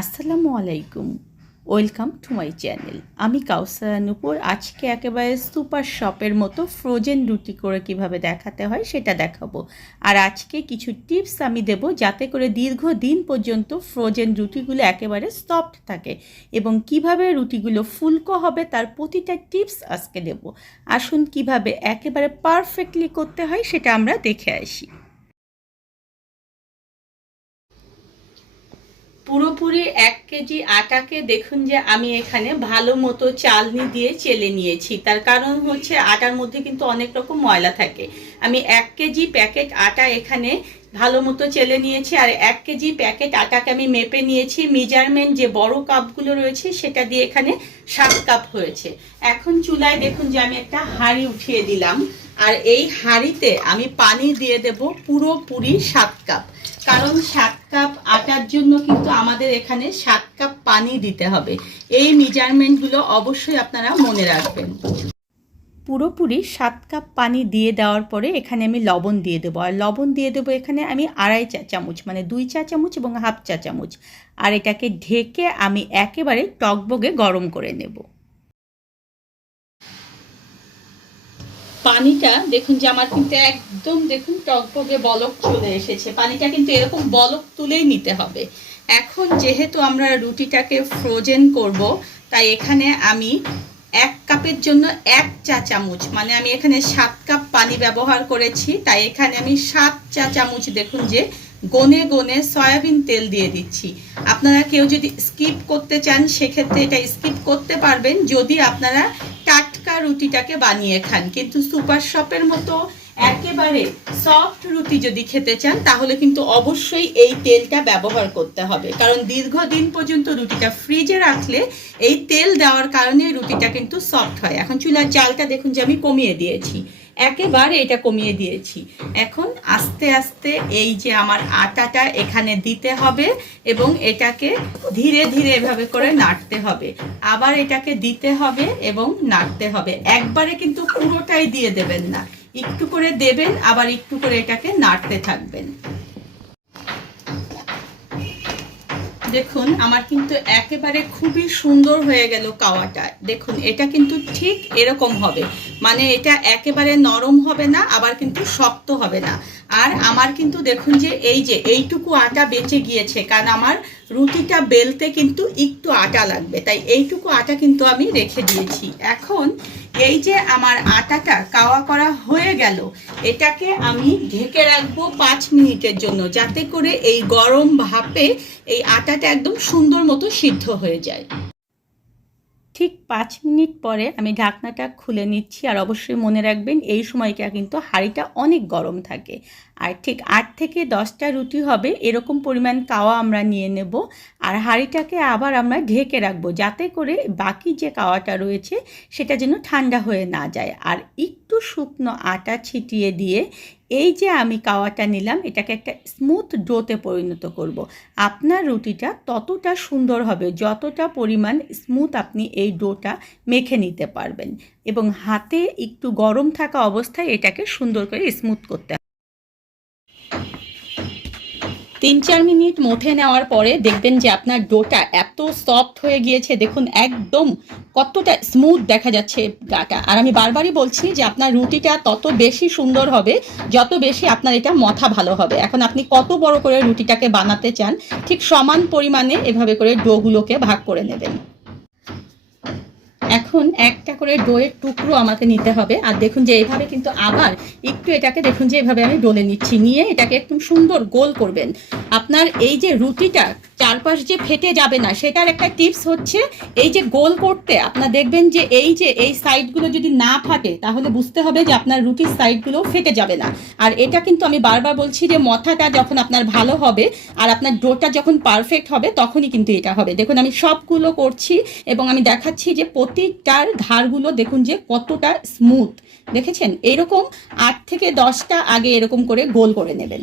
আসসালামু আলাইকুম। Welcome to my channel. আমি কাউসারা নূপুর আজকে একেবারে সুপার শপের মতো ফ্রোজেন রুটি করে কীভাবে দেখাতে হয় সেটা দেখাবো। আর আজকে কিছু টিপস আমি দেব যাতে করে দীর্ঘ দিন পর্যন্ত ফ্রোজেন রুটিগুলো একেবারে সফট থাকে এবং কীভাবে রুটিগুলো ফুলকো হবে তার প্রতিটা টিপস আজকে দেব। আসুন কীভাবে একেবারে পারফেক্টলি করতে হয় সেটা আমরা দেখে আসি। পুরোপুরি এক কেজি আটাকে দেখুন যে আমি এখানে ভালো মতো চালনি দিয়ে চেলে নিয়েছি। তার কারণ হচ্ছে আটার মধ্যে কিন্তু অনেক রকম ময়লা থাকে। আমি এক কেজি প্যাকেট আটা এখানে ভালো মতো চেলে নিয়েছি আর এক কেজি প্যাকেট আটাকে আমি মেপে নিয়েছি। মেজারমেন্ট যে বড় কাপগুলো রয়েছে সেটা দিয়ে এখানে সাত কাপ হয়েছে। এখন চুলায় দেখুন যে আমি একটা হাঁড়ি উঠিয়ে দিলাম আর এই হাঁড়িতে আমি পানি দিয়ে দেব পুরোপুরি সাত কাপ। কারণ সাত কাপ আটার জন্য কিন্তু আমাদের এখানে সাত কাপ পানি দিতে হবে। এই মেজারমেন্টগুলো অবশ্যই আপনারা মনে রাখবেন। পুরোপুরি সাত কাপ পানি দিয়ে দেওয়ার পরে এখানে আমি লবণ দিয়ে দেবো। আর লবণ দিয়ে দেবো এখানে আমি আড়াই চা চামচ মানে দুই চা চামচ এবং হাফ চা চামচ। আর এটাকে ঢেকে আমি একেবারে টকবগে গরম করে নেব। পানিটা, দেখুন যে আমার কিন্তু একদম, দেখুন টকবগে বলক চলে এসেছে। পানিটা কিন্তু এরকম বলক তুলেই নিতে হবে। এখন যেহেতু আমরা রুটিটাকে ফ্রোজেন করব, তাই এখানে আমি এক কাপের জন্য এক চা চামচ মানে আমি এখানে সাত কাপ পানি ব্যবহার করেছি, তাই এখানে আমি সাত চা চামচ, দেখুন যে, গনে গনে সয়াবিন তেল দিয়ে দিচ্ছি। আপনারা কেউ যদি স্কিপ করতে চান, সেক্ষেত্রে এটা স্কিপ করতে পারবেন। যদি আপনারা টাটকা রুটিটাকে বানিয়ে খান। কিন্তু সুপার শপের মতো একেবারে সফট রুটি যদি খেতে চান, তাহলে কিন্তু অবশ্যই এই তেলটা ব্যবহার করতে হবে। কারণ দীর্ঘদিন পর্যন্ত রুটিটা ফ্রিজে রাখলে এই তেল দেওয়ার কারণে রুটিটা কিন্তু সফট হয়। এখন চুলার জালটা দেখুন যে আমি কমিয়ে দিয়েছি। একেবারে এটা কমিয়ে দিয়েছি। এখন আস্তে আস্তে এই যে আমার আটাটা এখানে দিতে হবে এবং এটাকে ধীরে ধীরে এভাবে করে নাড়তে হবে। আবার এটাকে দিতে হবে এবং নাড়তে হবে। একবারে কিন্তু পুরোটাই দিয়ে দেবেন না। একটু করে দেবেন, আবার একটু করে এটাকে নাড়তে থাকবেন। দেখুন, আমার কিন্তু একেবারে খুবই সুন্দর হয়ে গেল কাওয়াটা। দেখুন, এটা কিন্তু ঠিক এরকম হবে। মানে এটা একেবারে নরম হবে না, আবার কিন্তু শক্ত হবে না। আর আমার কিন্তু দেখুন যে, এই যে, এইটুকু আটা বেঁচে গিয়েছে, কারণ আমার রুটিটা বেলতে কিন্তু একটু আটা লাগবে। তাই এইটুকু আটা কিন্তু আমি রেখে দিয়েছি। এখন এই যে আমার আটাটা কাওয়া করা হয়ে গেল, এটাকে আমি ঢেকে রাখব পাঁচ মিনিটের জন্য, যাতে করে এই গরম ভাপে এই আটাটা একদম সুন্দর মতো সিদ্ধ হয়ে যায়। ঠিক পাঁচ মিনিট পরে আমি ঢাকনাটা খুলে নিচ্ছি, আর অবশ্যই মনে রাখবেন এই সময়টা কিন্তু হাঁড়িটা অনেক গরম থাকে। আর ঠিক আট থেকে দশটা রুটি হবে, এরকম পরিমাণ কাওয়া আমরা নিয়ে নেব। আর হাঁড়িটাকে আবার আমরা ঢেকে রাখব, যাতে করে বাকি যে কাওয়াটা রয়েছে সেটা যেন ঠান্ডা হয়ে না যায়। আর একটু শুকনো আটা ছিটিয়ে দিয়ে এই যে আমি কাওয়াটা নিলাম, এটাকে একটা স্মুথ ডোতে পরিণত করব। আপনার রুটিটা ততটা সুন্দর হবে, যতটা পরিমাণ স্মুথ আপনি এই ডোটা মেখে নিতে পারবেন। এবং হাতে একটু গরম থাকা অবস্থায় এটাকে সুন্দর করে স্মুথ করতে তিন চার মিনিট মথে নেওয়ার পরে দেখবেন যে আপনার ডোটা এত সফট হয়ে গিয়েছে, দেখুন একদম কতটা স্মুথ দেখা যাচ্ছে গাটা। আর আমি বারবারই বলছি যে আপনার রুটিটা তত বেশি সুন্দর হবে, যত বেশি আপনার এটা মথা ভালো হবে। এখন আপনি কত বড় করে রুটিটাকে বানাতে চান, ঠিক সমান পরিমাণে এভাবে করে ডোগুলোকে ভাগ করে নেবেন। এখন একটা করে ডোয়ের টুকরো আমাকে নিতে হবে। আর দেখুন যে এইভাবে কিন্তু আবার একটু এটাকে দেখুন যে এভাবে আমি ডলে নিচ্ছি। নিয়ে এটাকে একদম সুন্দর গোল করবেন। আপনার এই যে রুটিটা চারপাশ যে ফেটে যাবে না, সেটার একটা টিপস হচ্ছে এই যে গোল করতে। আপনার দেখবেন যে এই যে এই সাইডগুলো যদি না ফাটে, তাহলে বুঝতে হবে যে আপনার রুটির সাইডগুলো ফেটে যাবে না। আর এটা কিন্তু আমি বারবার বলছি যে মথাটা যখন আপনার ভালো হবে আর আপনার ডোটা যখন পারফেক্ট হবে, তখনই কিন্তু এটা হবে। দেখুন আমি সবগুলো করছি এবং আমি দেখাচ্ছি যে প্রতিটার ধারগুলো দেখুন যে কতটা স্মুথ দেখেছেন? এরকম আট থেকে দশটা আগে এরকম করে গোল করে নেবেন।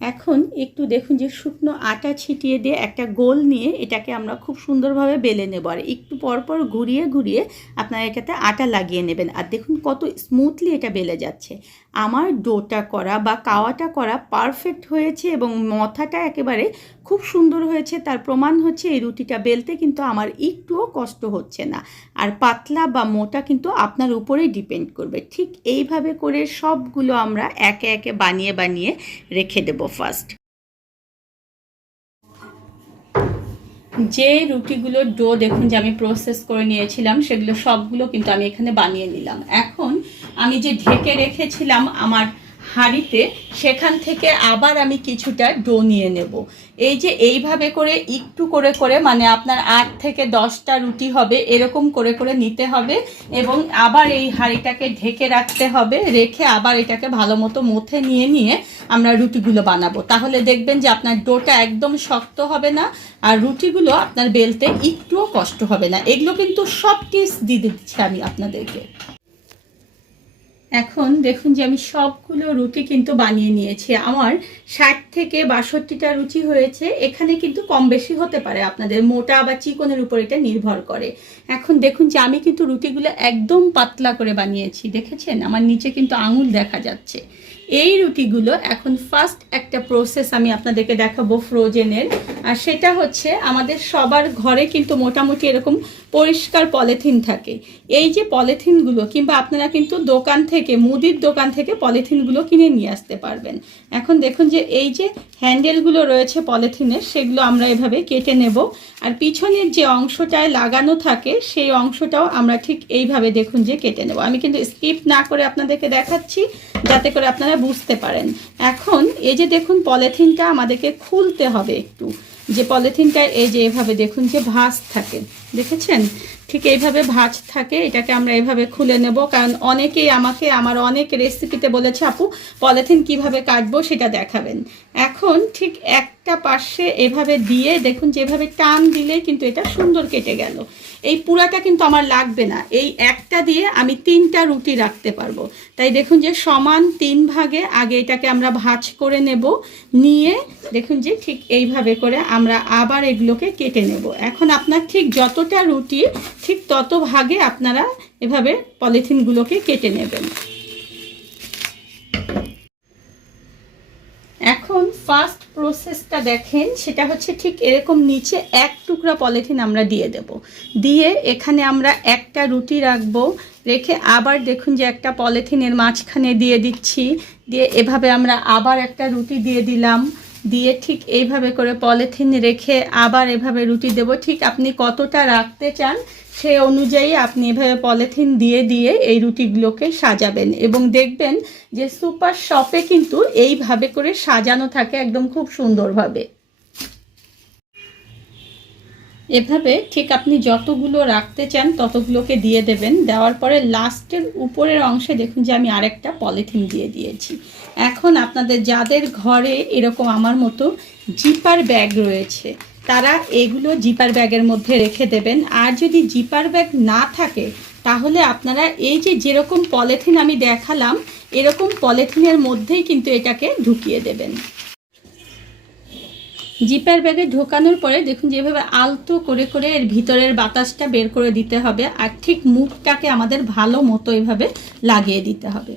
এখন একটু দেখুন যে শুকনো আটা ছিটিয়ে দিয়ে একটা গোল নিয়ে এটাকে আমরা খুব সুন্দরভাবে বেলে নেব। আর একটু পরপর ঘুরিয়ে ঘুরিয়ে আপনারা এটাতে আটা লাগিয়ে নেবেন। আর দেখুন কত স্মুথলি এটা বেলে যাচ্ছে। আমার ডোটা করা বা কাওয়াটা করা পারফেক্ট হয়েছে এবং মথাটা একেবারে খুব সুন্দর হয়েছে। তার প্রমাণ হচ্ছে এই রুটিটা বেলতে কিন্তু আমার একটুও কষ্ট হচ্ছে না। আর পাতলা বা মোটা কিন্তু আপনার উপরেই ডিপেন্ড করবে। ঠিক এইভাবে করে সবগুলো আমরা একে একে বানিয়ে বানিয়ে রেখে দেবো ফার্স্ট যে রুটিগুলোর ডো দেখুন যে আমি প্রসেস করে নিয়েছিলাম, সেগুলো সবগুলো কিন্তু আমি এখানে বানিয়ে নিলাম। এখন আমি যে ঢেকে রেখেছিলাম আমার হাঁড়িতে, সেখান থেকে আবার আমি কিছুটা ডো নিয়ে নেব। এই যে এইভাবে করে একটু করে করে মানে আপনার আট থেকে দশটা রুটি হবে, এরকম করে করে নিতে হবে এবং আবার এই হাঁড়িটাকে ঢেকে রাখতে হবে, রেখে আবার এটাকে ভালো মতো মথে নিয়ে নিয়ে আমরা রুটিগুলো বানাবো। তাহলে দেখবেন যে আপনার ডোটা একদম শক্ত হবে না আর রুটিগুলো আপনার বেলতে একটুও কষ্ট হবে না। এগুলো কিন্তু সব টিপস দিয়ে দিচ্ছি আমি আপনাদেরকে। এখন দেখুন যে আমি সবগুলো রুটি কিন্তু বানিয়ে নিয়েছি। আমার ষাট থেকে বাষট্টিটা রুটি হয়েছে। এখানে কিন্তু কম বেশি হতে পারে আপনাদের। মোটা বা চিকনের উপর এটা নির্ভর করে। এখন দেখুন যে আমি কিন্তু রুটিগুলো একদম পাতলা করে বানিয়েছি। দেখেছেন? আমার নিচে কিন্তু আঙুল দেখা যাচ্ছে। এই রুটিগুলো এখন ফার্স্ট একটা প্রসেস আমি আপনাদেরকে দেখাবো ফ্রোজেনের আর সেটা হচ্ছে আমাদের সবার ঘরে কিন্তু মোটামুটি এরকম পরিষ্কার পলিথিন থাকে। এই যে পলিথিনগুলো কিংবা আপনারা কিন্তু দোকান থেকে, মুদির দোকান থেকে পলিথিনগুলো কিনে নিয়ে আসতে পারবেন। এখন দেখুন যে এই যে হ্যান্ডেলগুলো রয়েছে পলিথিনের, সেগুলো আমরা এভাবে কেটে নেব। আর পিছনের যে অংশটায় লাগানো থাকে, সেই অংশটাও আমরা ঠিক এইভাবে দেখুন যে কেটে নেব। আমি কিন্তু স্কিপ না করে আপনাদেরকে দেখাচ্ছি, যাতে করে আপনারা বুঝতে পারেন। এখন এই যে দেখুন পলিথিনটা আমাদেরকে খুলতে হবে একটু। যে পলিথিনটা এই যে এভাবে দেখুন যে ভাঁজ থাকে, দেখেছেন? ঠিক এইভাবে ভাঁজ থাকে, এটাকে আমরা এভাবে খুলে নেব। কারণ অনেকেই আমাকে, আমার অনেক রেসিপিতে বলেছে, আপু, পলিথিন কীভাবে কাটবো সেটা দেখাবেন। এখন ঠিক একটা পাশে এভাবে দিয়ে দেখুন যেভাবে টান দিলে কিন্তু এটা সুন্দর কেটে গেল। এই পুরাটা কিন্তু আমার লাগবে না। এই একটা দিয়ে আমি তিনটা রুটি রাখতে পারব। তাই দেখুন যে সমান তিন ভাগে আগে এটাকে আমরা ভাজ করে নেব। নিয়ে দেখুন যে ঠিক এইভাবে করে আমরা আবার এগুলোকে কেটে নেব। এখন আপনার ঠিক যতটা রুটি, ঠিক তত ভাগে আপনারা এভাবে পলিথিনগুলোকে কেটে নেবেন। এখন ফার্স্ট প্রসেসটা দেখেন, সেটা হচ্ছে ঠিক এরকম নিচে এক টুকরা পলিথিন আমরা দিয়ে দেব। দিয়ে এখানে আমরা একটা রুটি রাখব, রেখে আবার দেখুন যে একটা পলিথিনের মাঝখানে দিয়ে দিচ্ছি। দিয়ে এভাবে আমরা আবার একটা রুটি দিয়ে দিলাম। দিয়ে ঠিক এইভাবে করে পলিথিন রেখে আবার এভাবে রুটি দেব। ঠিক আপনি কতটা রাখতে চান সে অনুযায়ী আপনি এভাবে পলিথিন দিয়ে দিয়ে এই রুটিগুলোকে সাজাবেন এবং দেখবেন যে সুপার শপে কিন্তু এইভাবে করে সাজানো থাকে একদম খুব সুন্দরভাবে। এভাবে ঠিক আপনি যতগুলো রাখতে চান, ততগুলোকে দিয়ে দেবেন। দেওয়ার পরে লাস্টের উপরের অংশে দেখুন যে আমি আরেকটা পলিথিন দিয়ে দিয়েছি। এখন আপনাদের যাদের ঘরে এরকম আমার মতো জিপার ব্যাগ রয়েছে, তারা এগুলো জিপার ব্যাগের মধ্যে রেখে দেবেন। আর যদি জিপার ব্যাগ না থাকে, তাহলে আপনারা এই যে যেরকম পলিথিন আমি দেখালাম, এরকম পলিথিনের মধ্যেই কিন্তু এটাকে ঢুকিয়ে দেবেন। জিপার ব্যাগে ঢোকানোর পরে দেখুন যেভাবে আলতো করে করে এর ভিতরের বাতাসটা বের করে দিতে হবে আর ঠিক মুখটাকে আমাদের ভালো মতো এভাবে লাগিয়ে দিতে হবে।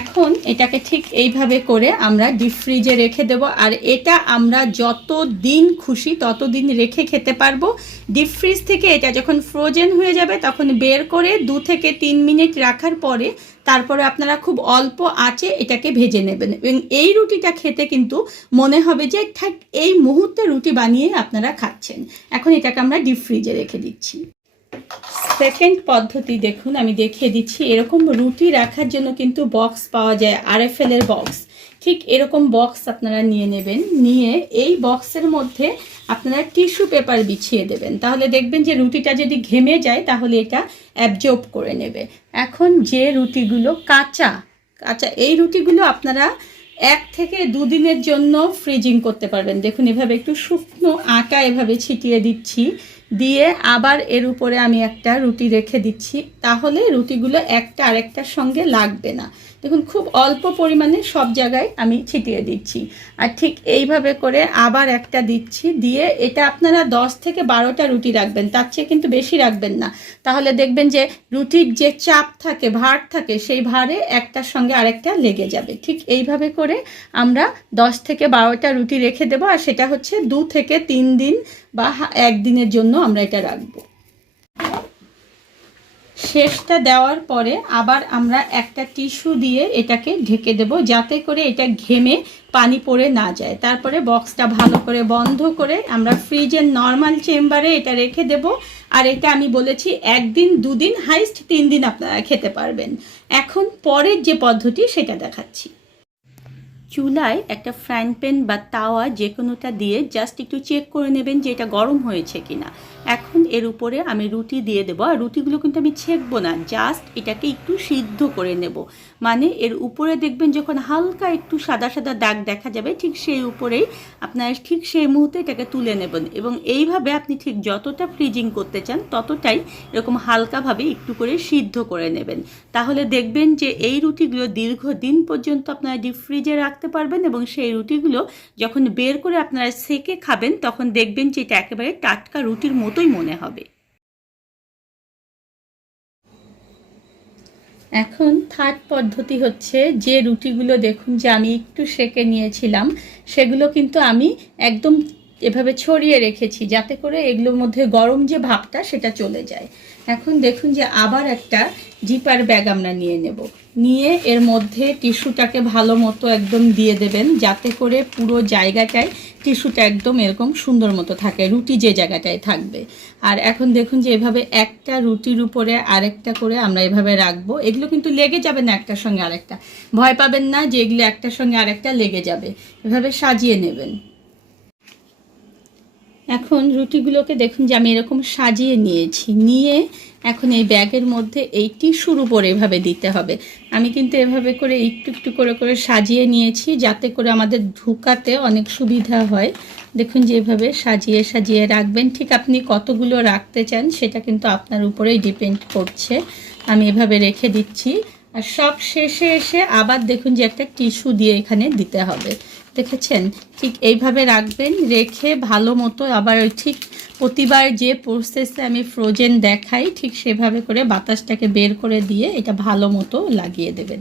এখন এটাকে ঠিক এইভাবে করে আমরা ডিপ ফ্রিজে রেখে দেব আর এটা আমরা যত দিন খুশি তত দিন রেখে খেতে পারব। ডিপ ফ্রিজ থেকে এটা যখন ফ্রোজেন হয়ে যাবে তখন বের করে দু থেকে তিন মিনিট রাখার পরে তারপরে আপনারা খুব অল্প আঁচে এটাকে ভেজে নেবেন। এবং এই রুটিটা খেতে কিন্তু মনে হবে যে ঠিক, এই মুহূর্তে রুটি বানিয়ে আপনারা খাচ্ছেন। এখন এটাকে আমরা ডিপ ফ্রিজে রেখে দিচ্ছি। সেকেন্ড পদ্ধতি দেখুন, আমি দেখিয়ে দিচ্ছি, এরকম রুটি রাখার জন্য কিন্তু বক্স পাওয়া যায়, আরএফএল এর বক্স। ঠিক এরকম বক্স আপনারা নিয়ে নেবেন। নিয়ে এই বক্সের মধ্যে আপনারা টিস্যু পেপার বিছিয়ে দেবেন। তাহলে দেখবেন যে রুটিটা যদি ঘেমে যায়, তাহলে এটা অ্যাবজর্ব করে নেবে। এখন যে রুটিগুলো কাঁচা কাঁচা, এই রুটিগুলো আপনারা এক থেকে দুদিনের জন্য ফ্রিজিং করতে পারবেন। দেখুন, এভাবে একটু শুকনো আটা এভাবে ছিটিয়ে দিচ্ছি। দিয়ে আবার এর উপরে আমি একটা রুটি রেখে দিচ্ছি। তাহলে রুটিগুলো একটা আরেকটার সঙ্গে লাগবে না। দেখুন, খুব অল্প পরিমাণে সব জায়গায় আমি ছিটিয়ে দিচ্ছি। আর ঠিক এইভাবে করে আবার একটা দিচ্ছি দিয়ে এটা আপনারা দশ থেকে বারোটা রুটি রাখবেন, তার চেয়ে কিন্তু বেশি রাখবেন না। তাহলে দেখবেন যে রুটির যে চাপ থাকে, ভার থাকে, সেই ভারে একটার সঙ্গে আরেকটা লেগে যাবে। ঠিক এইভাবে করে আমরা দশ থেকে বারোটা রুটি রেখে দেবো, আর সেটা হচ্ছে দু থেকে তিন দিন বা একদিনের জন্য আমরা এটা রাখব। শেষটা দেওয়ার পরে আবার আমরা একটা টিস্যু দিয়ে এটাকে ঢেকে দেব, যাতে করে এটা ঘেমে পানি পড়ে না যায়। তারপরে বক্সটা ভালো করে বন্ধ করে আমরা ফ্রিজের নর্মাল চেম্বারে এটা রেখে দেব। আর এটা আমি বলেছি, একদিন, দুদিন, হাইস্ট তিন দিন আপনারা খেতে পারবেন। এখন পরের যে পদ্ধতি, সেটা দেখাচ্ছি। চুলায় একটা ফ্রাইং প্যান বা তাওয়া যে কোনোটা দিয়ে জাস্ট একটু চেক করে নেবেন যে এটা গরম হয়েছে কিনা। এখন এর উপরে আমি রুটি দিয়ে দেবো। আর রুটিগুলো কিন্তু আমি ছেঁকবো না, জাস্ট এটাকে একটু সিদ্ধ করে নেব। মানে এর উপরে দেখবেন যখন হালকা একটু সাদা সাদা দাগ দেখা যাবে, ঠিক সেই উপরেই আপনার ঠিক সেই মুহূর্তে এটাকে তুলে নেবেন। এবং এইভাবে আপনি ঠিক যতটা ফ্রিজিং করতে চান, ততটাই এরকম হালকাভাবে একটু করে সিদ্ধ করে নেবেন। তাহলে দেখবেন যে এই রুটিগুলো দীর্ঘদিন পর্যন্ত আপনারা ডিপ ফ্রিজে রাখতে পারবেন এবং সেই রুটিগুলো যখন বের করে আপনারা সেকে খাবেন, তখন দেখবেন যে এটা একেবারে টাটকা রুটির মতোই মনে হবে। এখন থার্ড পদ্ধতি হচ্ছে যে রুটিগুলো দেখুন যে আমি একটু সেকে নিয়েছিলাম, সেগুলো কিন্তু আমি একদম এভাবে ছড়িয়ে রেখেছি যাতে করে এগুলোর মধ্যে গরম যে ভাবটা সেটা চলে যায়। এখন দেখুন যে আবার একটা জিপার ব্যাগ আমরা নিয়ে নেব। নিয়ে এর মধ্যে টিস্যুটাকে ভালো মতো একদম দিয়ে দেবেন যাতে করে পুরো জায়গাটায় টিস্যুটা একদম এরকম সুন্দর মতো থাকে, রুটি যে জায়গাটায় থাকবে। আর এখন দেখুন যে এভাবে একটা রুটির উপরে আরেকটা করে আমরা এভাবে রাখব, এগুলো কিন্তু লেগে যাবে না একটার সঙ্গে আরেকটা। ভয় পাবেন না যে এগুলো একটার সঙ্গে আরেকটা লেগে যাবে, এভাবে সাজিয়ে নেবেন। এখন রুটিগুলোকে দেখুন যে আমি এরকম সাজিয়ে নিয়েছি, নিয়ে এখন এই ব্যাগের মধ্যে এই টিস্যুর উপর এভাবে দিতে হবে। আমি কিন্তু এভাবে করে একটু একটু করে করে সাজিয়ে নিয়েছি যাতে করে আমাদের ঢুকাতে অনেক সুবিধা হয়। দেখুন যেভাবে সাজিয়ে সাজিয়ে রাখবেন। ঠিক আপনি কতগুলো রাখতে চান সেটা কিন্তু আপনার উপরেই ডিপেন্ড করছে। আমি এভাবে রেখে দিচ্ছি। আর সব শেষে এসে আবার দেখুন যে একটা টিস্যু দিয়ে এখানে দিতে হবে। দেখেছেন? ঠিক এইভাবে রাখবেন, রেখে ভালো মতো আবার ওই ঠিক প্রতিবার যে প্রসেসে আমি ফ্রোজেন দেখাই, ঠিক সেভাবে করে বাতাসটাকে বের করে দিয়ে এটা ভালো মতো লাগিয়ে দেবেন।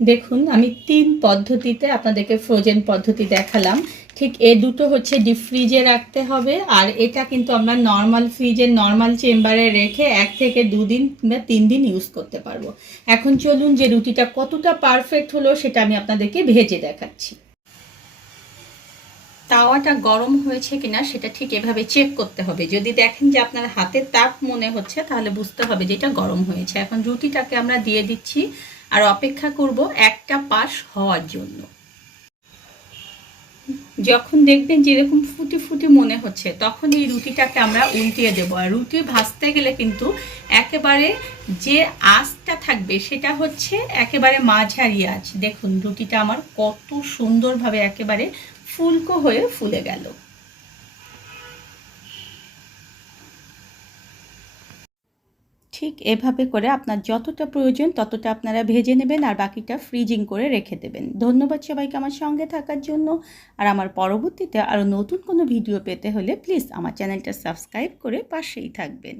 দেখুন, আমি তিন পদ্ধতিতে আপনাদেরকে ফ্রোজেন পদ্ধতি দেখালাম। ঠিক এ দুটো হচ্ছে ডিপ ফ্রিজে রাখতে হবে, আর এটা কিন্তু আমরা নর্মাল ফ্রিজে নর্মাল চেম্বারে রেখে এক থেকে দুদিন কিংবা তিন দিন ইউজ করতে পারব। এখন চলুন যে রুটিটা কতটা পারফেক্ট হলো সেটা আমি আপনাদেরকে ভেজে দেখাচ্ছি। তাওয়াটা গরম হয়েছে কিনা সেটা ঠিক এভাবে চেক করতে হবে। যদি দেখেন যে আপনার হাতে তাপ মনে হচ্ছে, তাহলে বুঝতে হবে যে এটা গরম হয়েছে। এখন রুটিটাকে আমরা দিয়ে দিচ্ছি আর অপেক্ষা করব একটা পাশ হওয়ার জন্য। যখন দেখবেন যেরকম ফুটি ফুটি মনে হচ্ছে, তখন এই রুটিটাকে আমরা উল্টিয়ে দেবো। আর রুটি ভাজতে গেলে কিন্তু একেবারে যে আঁচটা থাকবে সেটা হচ্ছে একেবারে মাঝারি আঁচ। দেখুন রুটিটা আমার কত সুন্দরভাবে একেবারে ফুলকো হয়ে ফুলে গেল। ঠিক এভাবে করে আপনার যতটা প্রয়োজন ততটা আপনারা ভেজে নেবেন আর বাকিটা ফ্রিজিং করে রেখে দেবেন। ধন্যবাদ সবাইকে আমার সঙ্গে থাকার জন্য। আর আমার পরবর্তীতে আরও নতুন কোনো ভিডিও পেতে হলে প্লিজ আমার চ্যানেলটা সাবস্ক্রাইব করে পাশেই থাকবেন।